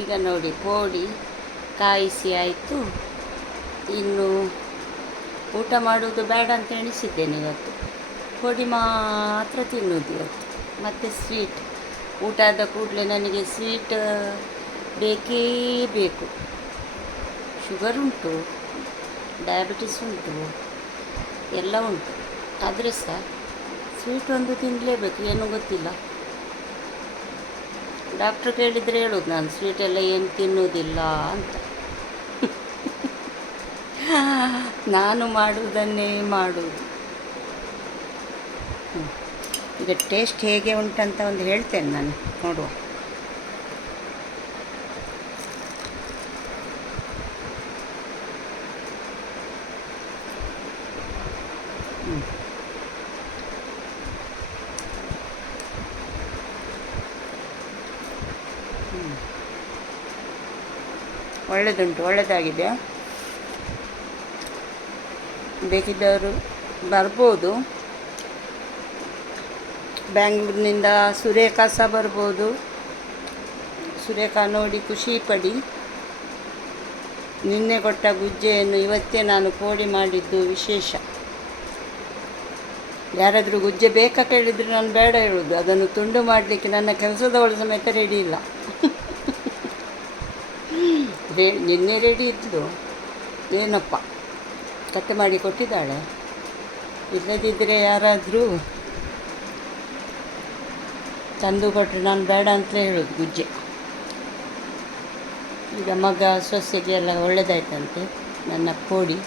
ಈಗ ನೋಡಿ ಪೋಡಿ ಕಾಯಿಸಿ ಆಯಿತು. ಇನ್ನು ಊಟ ಮಾಡುವುದು ಬೇಡ ಅಂತ ಎಣಿಸಿದ್ದೇನೆ ಇವತ್ತು. ಪೋಡಿ ಮಾತ್ರ ತಿನ್ನುವುದು ಇವತ್ತು. ಮತ್ತು ಸ್ವೀಟ್, ಊಟ ಆದ ಕೂಡಲೇ ನನಗೆ ಸ್ವೀಟ್ ಬೇಕೇ ಬೇಕು. ಶುಗರ್ ಉಂಟು, ಡಯಾಬಿಟಿಸ್ ಉಂಟು, ಎಲ್ಲ ಉಂಟು. ಆದರೆ ಸಹ ಸ್ವೀಟ್ ಒಂದು ತಿನ್ನಲೇಬೇಕು, ಏನೂ ಗೊತ್ತಿಲ್ಲ. ಡಾಕ್ಟ್ರು ಕೇಳಿದರೆ ಹೇಳೋದು ನಾನು ಸ್ವೀಟೆಲ್ಲ ಏನು ತಿನ್ನುವುದಿಲ್ಲ ಅಂತ. ನಾನು ಮಾಡುವುದನ್ನೇ ಮಾಡುವುದು. ಈಗ ಟೇಸ್ಟ್ ಹೇಗೆ ಉಂಟಂತ ಒಂದು ಹೇಳ್ತೇನೆ ನಾನು, ನೋಡುವ. ಒಳ್ಳೆದುಂಟು, ಒಳ್ಳೆಯದಾಗಿದೆ. ಬೇಕಿದ್ದವರು ಬರ್ಬೋದು. ಬ್ಯಾಂಗ್ಳೂರಿನಿಂದ ಸುರೇಖಾ ಸಹ ಬರ್ಬೋದು. ಸುರೇಖಾ ನೋಡಿ ಖುಷಿ ಪಡಿ. ನಿನ್ನೆ ಕೊಟ್ಟ ಗುಜ್ಜೆಯನ್ನು ಇವತ್ತೇ ನಾನು ಪೋಡಿ ಮಾಡಿದ್ದು ವಿಶೇಷ. ಯಾರಾದರೂ ಗುಜ್ಜೆ ಬೇಕಾ ಕೇಳಿದರೆ ನಾನು ಬೇಡ ಹೇಳೋದು. ಅದನ್ನು ತುಂಡು ಮಾಡಲಿಕ್ಕೆ ನನ್ನ ಕೆಲಸದವಳು ಸಮೇತ ರೆಡಿ ಇಲ್ಲ. ನಿನ್ನೆ ರೆಡಿ ಇದ್ಲು, ಏನಪ್ಪ ಕತೆ ಮಾಡಿ ಕೊಟ್ಟಿದ್ದಾಳೆ. ಇಲ್ಲದಿದ್ದರೆ ಯಾರಾದರೂ ತಂದು ಕೊಟ್ಟರೆ ನಾನು ಬೇಡ ಅಂತಲೇ ಹೇಳೋದು ಗುಜ್ಜೆ. ಈಗ ಮಗ ಸೊಸೆಗೆ ಎಲ್ಲ ಒಳ್ಳೆಯದಾಯ್ತಂತೆ ನನ್ನ ಪೋಡಿ.